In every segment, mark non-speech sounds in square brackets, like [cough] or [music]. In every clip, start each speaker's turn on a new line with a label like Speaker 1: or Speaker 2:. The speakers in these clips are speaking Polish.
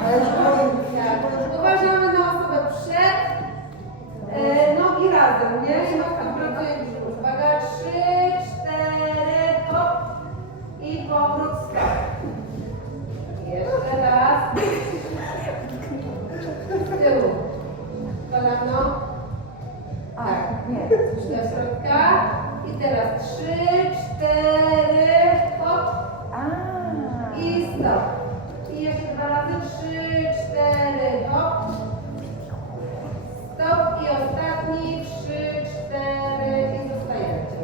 Speaker 1: Tak. Uważamy na osobę przed. E, nogi razem, nie? Nogka pracuje w brzuchu. Uwaga, trzy, cztery, hop. I powrót stop. Jeszcze raz. Z tyłu. Kolano. Tak.
Speaker 2: Nie.
Speaker 1: Do środka. I teraz trzy, cztery, hop. I stop. Jeszcze dwa razy. Trzy, cztery, hop. Stop. I ostatni. Trzy, cztery i zostajecie.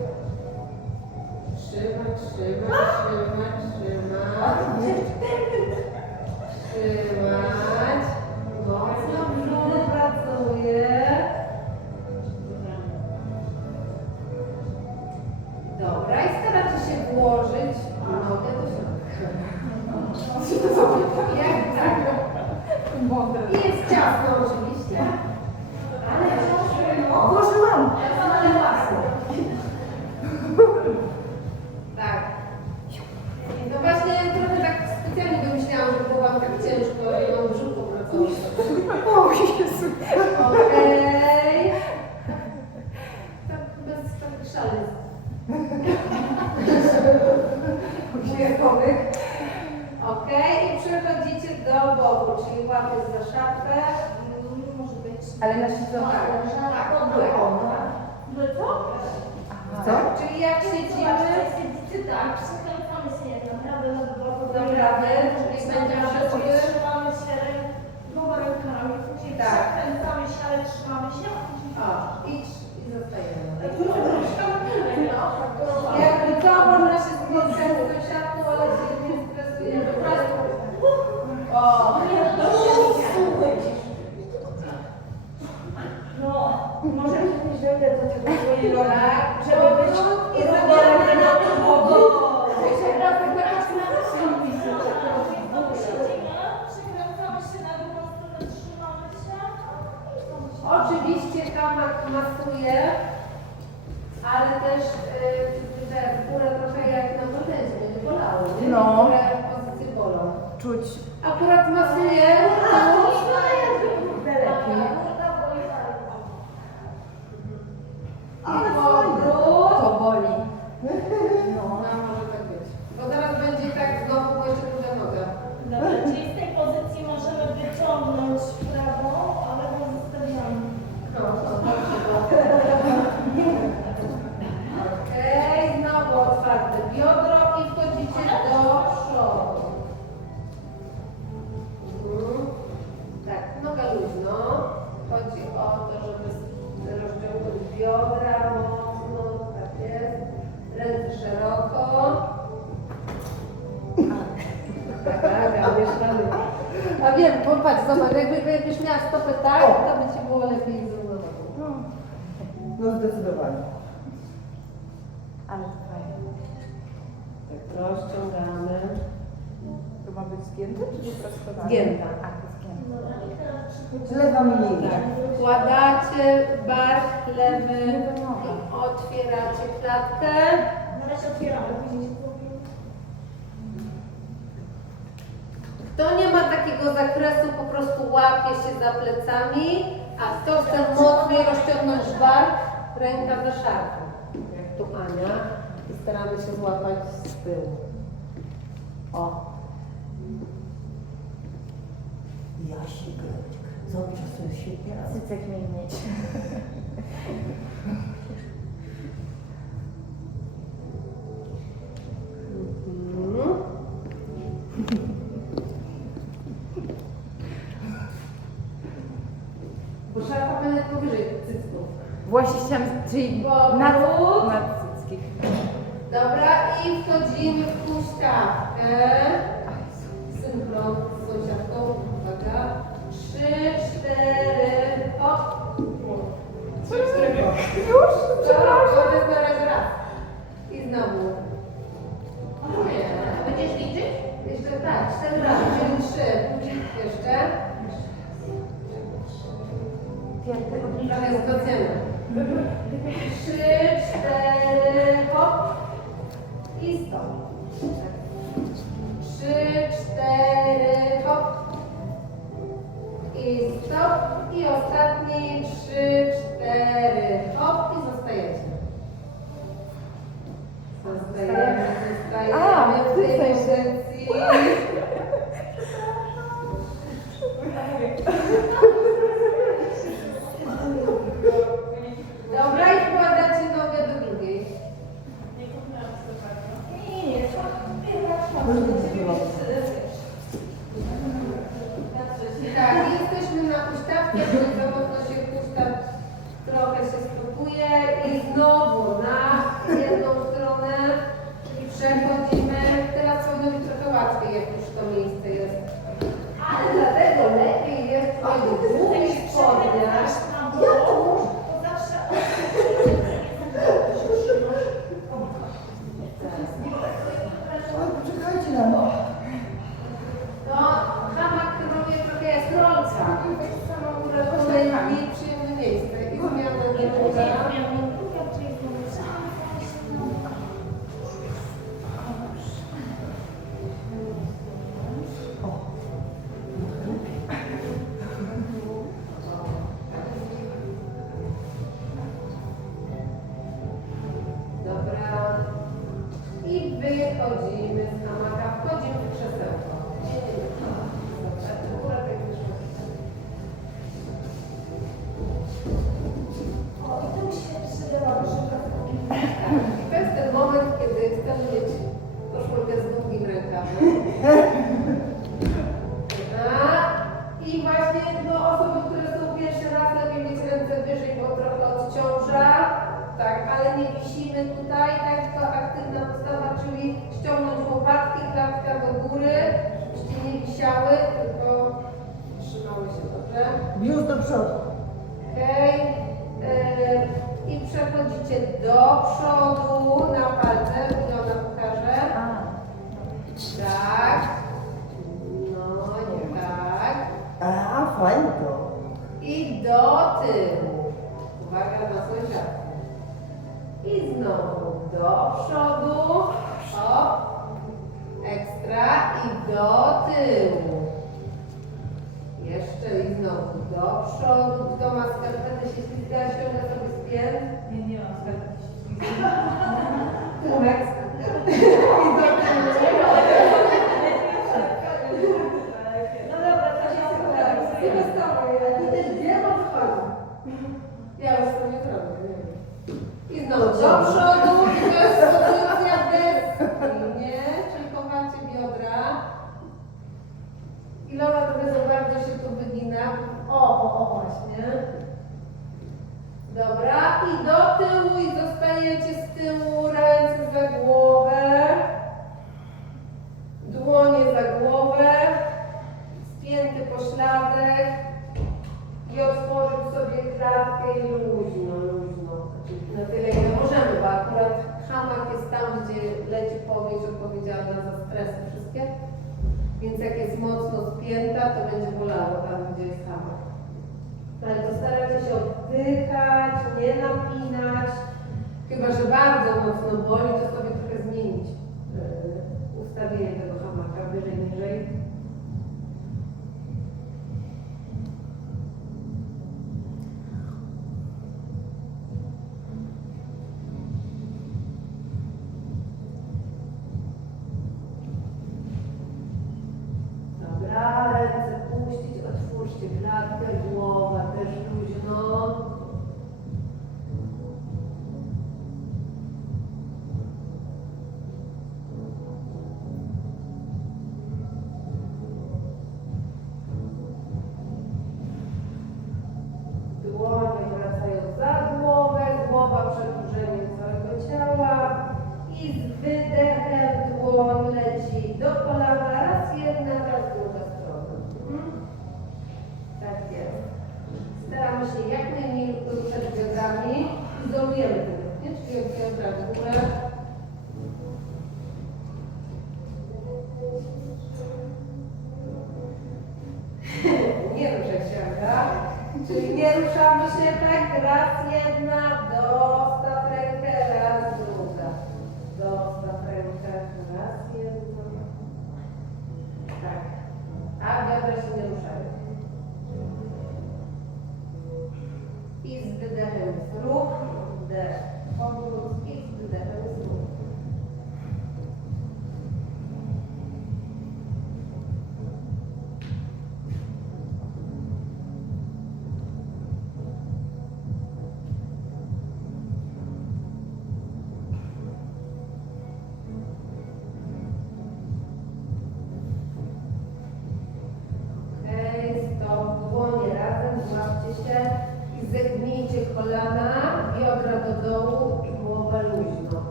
Speaker 1: Trzymać, trzymać, trzymać. Łapiesz za szafę.
Speaker 3: Może być.
Speaker 2: Ale na siedzą.
Speaker 1: Tak, odbyło.
Speaker 3: Co?
Speaker 2: Co?
Speaker 1: Czyli jak siedzimy,
Speaker 3: Siedzicie tak, przykręcamy się jak naprawdę na boku.
Speaker 1: Naprawdę, czyli będziemy sobie...
Speaker 3: Trzymamy się dwoma rękami, później
Speaker 1: Tak.
Speaker 3: przekręcamy się, ale trzymamy się.
Speaker 1: O, idź i zostajemy.
Speaker 3: Tak,
Speaker 1: Jakby to można się spotkać z sąsiadką, ale się nie stresujemy. O,
Speaker 3: No, może kiedyś dojdę do tego swojego,
Speaker 1: tak,
Speaker 3: żeby być
Speaker 1: i zabieramy na to boku.
Speaker 3: Przekręcamy się na drugą stronę, trzymamy się.
Speaker 1: Oczywiście kamak masuje, ale też yy, te w górę trochę jak na potencję, nie bolało, nie?
Speaker 2: No.
Speaker 1: Niektóre pozycje bolą.
Speaker 2: Czuć.
Speaker 1: Akurat masuje,
Speaker 2: Lepiej.
Speaker 1: i powrót.
Speaker 2: To boli.
Speaker 1: No, może tak być. Bo teraz będzie tak znowu, bo jeszcze druga noga.
Speaker 3: Dobra, czyli z tej pozycji możemy wyciągnąć w prawo, ale go zostawiamy.
Speaker 1: No, Okej, znowu otwarte biodro i wchodzicie do przodu. Mhm. Tak, noga luźno. Chodzi o to, żeby rozciągnąć biodra mocno, tak jest. Ręce szeroko. Tak, tak, a wiesz, mamy. A wiem, popatrz, zobacz, jakby, jakbyś miała stopę tak, to by ci było lepiej z równoważą.
Speaker 2: No zdecydowanie. Ale to fajnie.
Speaker 1: Tak, rozciągamy.
Speaker 2: To ma być zgięte czy wyprostowane?
Speaker 1: Zgięta.
Speaker 2: A, to
Speaker 3: teraz przechodzimy.
Speaker 2: Lewa linija.
Speaker 1: Tak. Wkładacie bark lewy i otwieracie klatkę.
Speaker 3: Na razie otwieramy, później się
Speaker 1: Kto nie ma takiego zakresu, po prostu łapie się za plecami, a kto chce mocniej rozciągnąć bark, ręka za szarfą. Jak tu Ania. I staramy się złapać z tyłu. O.
Speaker 4: Jasik, dobrze sobie świetnie radzi.
Speaker 2: Cycek mi mieć. [laughs]
Speaker 1: Bo będzie powyżej cycków.
Speaker 2: Właśnie chciałam, czyli
Speaker 1: Powrót.
Speaker 2: nad, nad cycki.
Speaker 1: Dobra, i wchodzimy w huśtawkę. Synchron z sąsiadką. Uwaga. Trzy, cztery, hop. Cztery, hop.
Speaker 2: Już?
Speaker 1: Dobra, to jest na razie raz. I znowu. Nie. Będziesz liczyć? Jeszcze tak, cztery razy, czyli trzy. Jeszcze. Jest docenione. Trzy, cztery, hop. I stop. Trzy, cztery, hop. I ostatni, trzy, cztery. Hop i zostajecie. Zostajemy,
Speaker 2: A,
Speaker 1: zostajemy w tej pozycji. Ale nie wisimy tutaj, tak, to aktywna postawa, czyli ściągnąć łopatki, klatka do góry, żebyście nie wisiały, tylko trzymały się dobrze.
Speaker 4: Biust do przodu.
Speaker 1: Okej. E, I przechodzicie do przodu na palce, i ona pokaże. Tak. No, nie tak.
Speaker 4: A, fajnie to.
Speaker 1: I do tyłu. Uwaga na. I znowu do przodu. O. Ekstra. I do tyłu. Jeszcze i znowu do przodu. Kto ma skarpetę się ślizga, ściąga sobie z pięt.
Speaker 2: nie, nie mam skarpety.
Speaker 1: I [laughs] do tyłu.
Speaker 3: No dobra, to się
Speaker 1: Tak, nie wystawaj, ja ty też wiem o co chodzi. Ja już to nie zrobię, nie wiem. I znowu do przodu i jest pozycja deski, nie? Czyli kochacie biodra. I Lola trochę za bardzo się tu wygina. O, o, o właśnie. Dobra, i do tyłu i zostajecie z tyłu, ręce za głowę. Dłonie za głowę spięty pośladek i otworzyć sobie klatkę i luźno, hamak jest tam, gdzie leci powieść odpowiedzialna za stresy wszystkie. Więc jak jest mocno spięta, to będzie bolało tam, gdzie jest hamak. Ale to starajcie się oddychać, nie napinać. Chyba, że bardzo mocno boli, Gracias. [laughs] nie ruszę się, tak? Czyli nie ruszamy się tak, raz jedna, dostaw rękę, raz druga. Dostaw rękę, raz jedna. Tak. A biodra się nie ruszają. I z wydechem wdech.